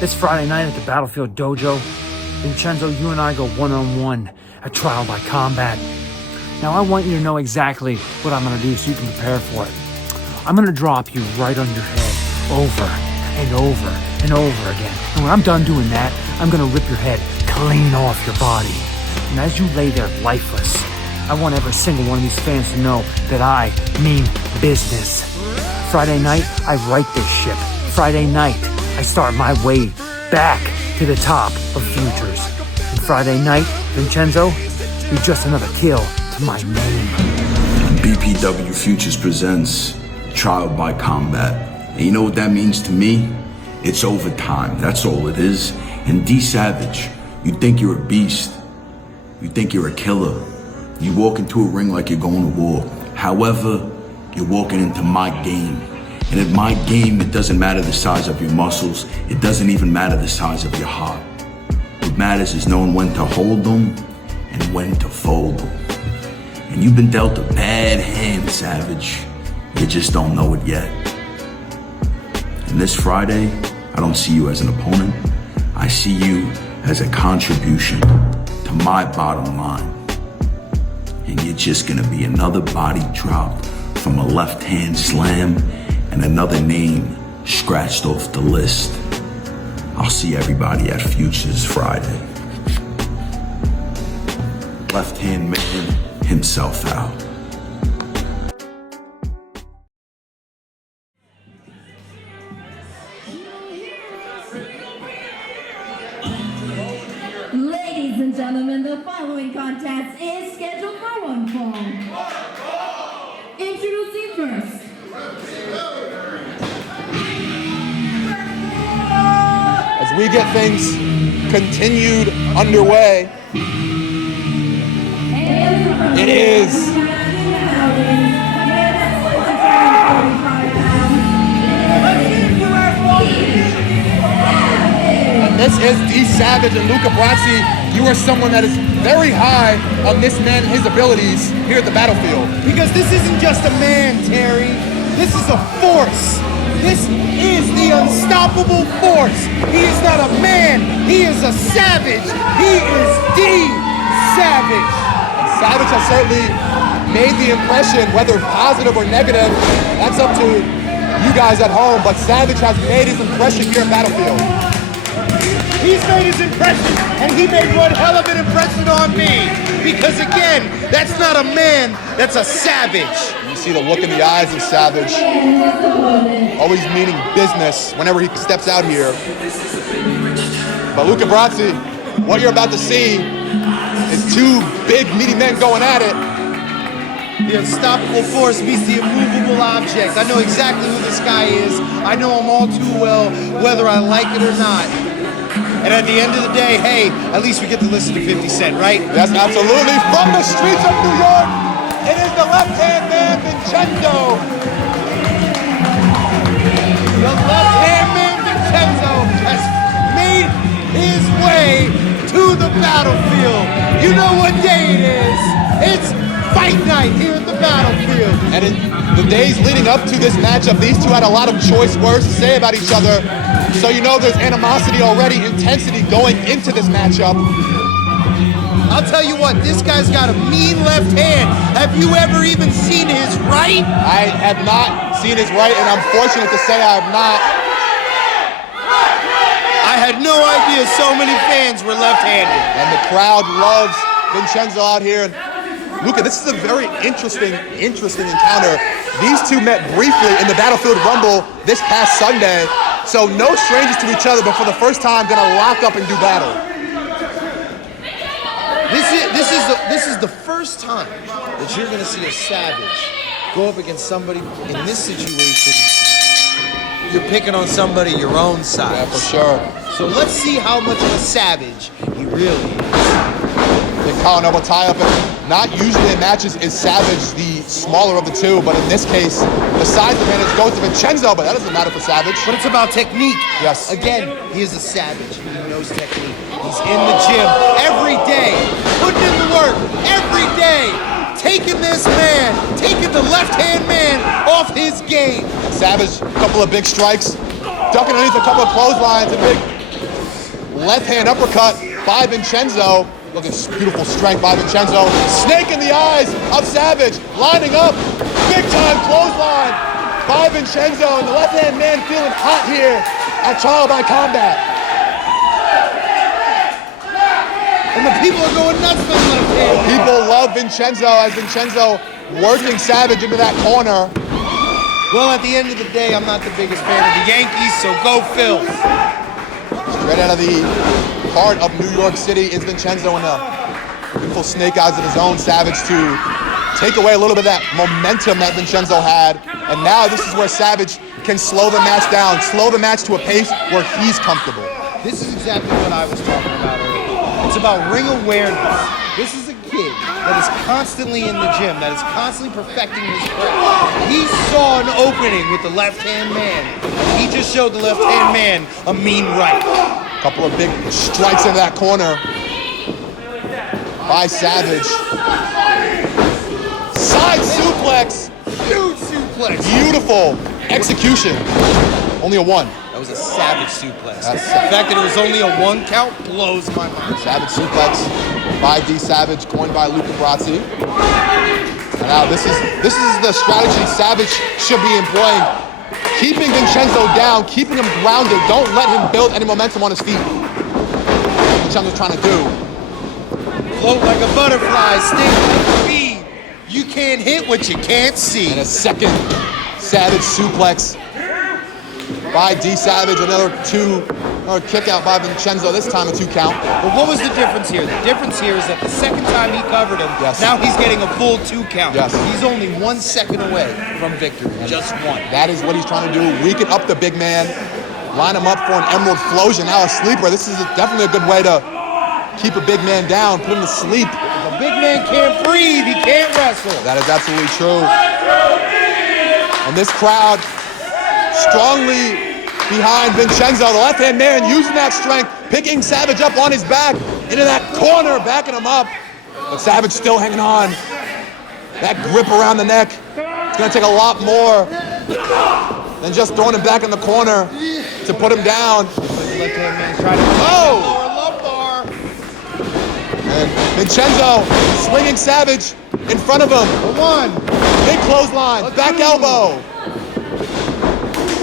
This Friday night at the Battlefield Dojo, Vincenzo, you and I go one-on-one at Trial by Combat. Now, I want you to know exactly what I'm gonna do so you can prepare for it. I'm gonna drop you right on your head, over and over and over again. And when I'm done doing that, I'm gonna rip your head clean off your body. And as you lay there lifeless, I want every single one of these fans to know that I mean business. Friday night, I right this ship. Friday night, I start my way back to the top of futures. And Friday night, Vincenzo, you're just another kill to my name. BPW Futures presents Trial by Combat. And you know what that means to me? It's overtime, that's all it is. And D Savage, you think you're a beast. You think you're a killer. You walk into a ring like you're going to war. However, you're walking into my game. And in my game, it doesn't matter the size of your muscles. It doesn't even matter the size of your heart. What matters is knowing when to hold them and when to fold them. And you've been dealt a bad hand, Savage. You just don't know it yet. And this Friday, I don't see you as an opponent. I see you as a contribution to my bottom line. And you're just gonna be another body dropped from a left-hand slam and another name scratched off the list. I'll see everybody at Futures Friday. Left-hand man himself out. Ladies and gentlemen, the following contest is scheduled for one fall. Introducing first. As we get things continued underway, it is this is D Savage and Luca Brasi. You are someone that is very high on this man and his abilities here at the Battlefield. Because this isn't just a man, Terry. This is a force. This is the unstoppable force. He is not a man. He is a savage. He is D Savage. And Savage has certainly made the impression, whether positive or negative, that's up to you guys at home. But Savage has made his impression here at Battlefield. He's made his impression, and he made one hell of an impression on me. Because again, that's not a man, that's a savage. You see the look in the eyes of Savage, always meaning business whenever he steps out here. But Luca Brasi, what you're about to see is two big, meaty men going at it. The unstoppable force meets the immovable object. I know exactly who this guy is. I know him all too well, whether I like it or not. And at the end of the day, hey, at least we get to listen to 50 Cent, right? Yes, absolutely. From the streets of New York, it is the left-hand man, Vincenzo. The left-hand man, Vincenzo, has made his way to the battlefield. You know what day it is. It's fight night here at the Battlefield. And in the days leading up to this matchup, these two had a lot of choice words to say about each other. So you know there's animosity already, intensity going into this matchup. I'll tell you what, this guy's got a mean left hand. Have you ever even seen his right? I have not seen his right, and I'm fortunate to say I have not. I had no idea so many fans were left-handed. And the crowd loves Vincenzo out here. Luca, this is a very interesting encounter. These two met briefly in the Battlefield Rumble this past Sunday. So no strangers to each other, but for the first time, gonna lock up and do battle. This is the first time that you're gonna see a savage go up against somebody in this situation. You're picking on somebody your own size. Yeah, for sure. So let's see how much of a savage he really is. The collar elbow tie-up, and not usually in matches is Savage the smaller of the two, but in this case, the size advantage goes to Vincenzo, but that doesn't matter for Savage. But it's about technique. Yes. Again, he is a savage. He knows technique. He's in the gym every day, putting in the work every day, taking this man, taking the left-hand man off his game. Savage, a couple of big strikes, ducking underneath a couple of clotheslines, and big left hand uppercut by Vincenzo. Look at this beautiful strength by Vincenzo. Snake in the eyes of Savage, lining up. Big time clothesline by Vincenzo. And the left hand man feeling hot here at Trial by Combat. And the people are going nuts for the left hand. People love Vincenzo as Vincenzo working Savage into that corner. Well, at the end of the day, I'm not the biggest fan of the Yankees, so go Phil. Straight out of the heart of New York City is Vincenzo in a beautiful snake eyes of his own. Savage to take away a little bit of that momentum that Vincenzo had. And now this is where Savage can slow the match down, slow the match to a pace where he's comfortable. This is exactly what I was talking about earlier. It's about ring awareness. This is a kid that is constantly in the gym, that is constantly perfecting his craft. He saw an opening with the left-hand man. He just showed the left-hand man a mean right. Couple of big strikes into that corner by Savage. Side suplex. Huge suplex. Beautiful execution. Only a one. That was a Savage suplex. That's The fact that it was only a 1 count blows my mind. Savage suplex by D Savage, coined by Luca Brasi. And now this is the strategy Savage should be employing. Keeping Vincenzo down, keeping him grounded. Don't let him build any momentum on his feet. What Vincenzo's trying to do. Float like a butterfly, sting like a bee. You can't hit what you can't see. And a second Savage suplex by D Savage. Another kick out by Vincenzo. This time a 2 count. But what was the difference here? The difference here is that the second time he covered him, Yes. now he's getting a full 2 count. Yes. He's only 1 second away from victory. Just one. That is what he's trying to do. Weaken up the big man. Line him up for an Emerald Flosion. Now a sleeper. This is definitely a good way to keep a big man down, put him to sleep. If a big man can't breathe, he can't wrestle. That is absolutely true. And this crowd strongly behind Vincenzo, the left-hand man, using that strength, picking Savage up on his back, into that corner, backing him up. But Savage still hanging on. That grip around the neck, it's gonna take a lot more than just throwing him back in the corner to put him down. Left-hand man's trying to Oh! lower lumbar. And Vincenzo slinging Savage in front of him. A 1. Big clothesline, back elbow.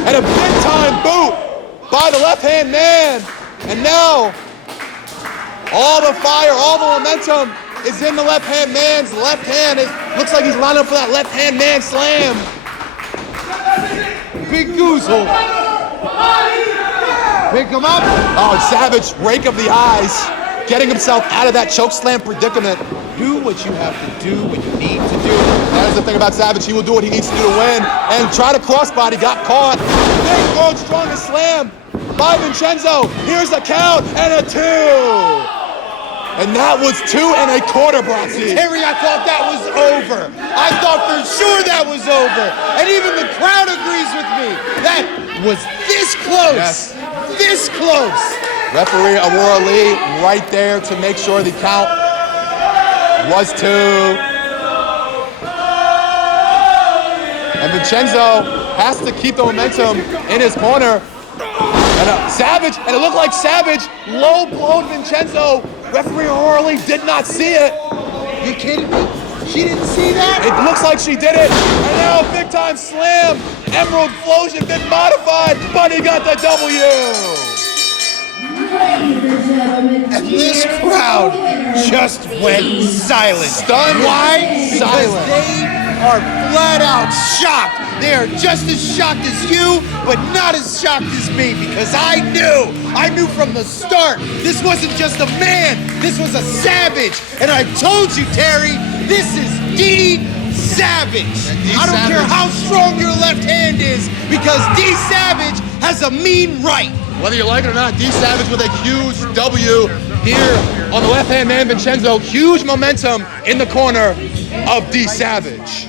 And a big time boot by the left-hand man. And now, all the fire, all the momentum is in the left-hand man's left hand. It looks like he's lining up for that left-hand man slam. Big goozle. Pick him up. Oh, and Savage, rake of the eyes, getting himself out of that choke slam predicament. Do what you have to do when you need to do. That is the thing about Savage. He will do what he needs to do to win. And try to crossbody, got caught. Big world's strongest slam by Vincenzo. Here's a count and a 2. And that was 2 1/4, Brasi. Terry, I thought that was over. I thought for sure that was over. And even the crowd agrees with me. That was this close. Yes. This close. Referee Aurora Lee right there to make sure the count was 2. And Vincenzo has to keep the momentum in his corner. And Savage, and it looked like Savage low-blown Vincenzo. Referee Aurora Lee did not see it. You kidding me? She didn't see that? It looks like she did it. And now a big-time slam. Emerald Flosion been modified, but he got the W. Ladies and gentlemen, And this crowd just went silent. Stunned. Why? Because Silent. they are flat out shocked. They are just as shocked as you, but not as shocked as me, because I knew from the start, this wasn't just a man, this was a savage. And I told you, Terry, this is D Savage. I don't care how strong your left hand is, because D Savage has a mean right. Whether you like it or not, D Savage with a huge W here on the left-hand man Vincenzo. Huge momentum in the corner of D Savage.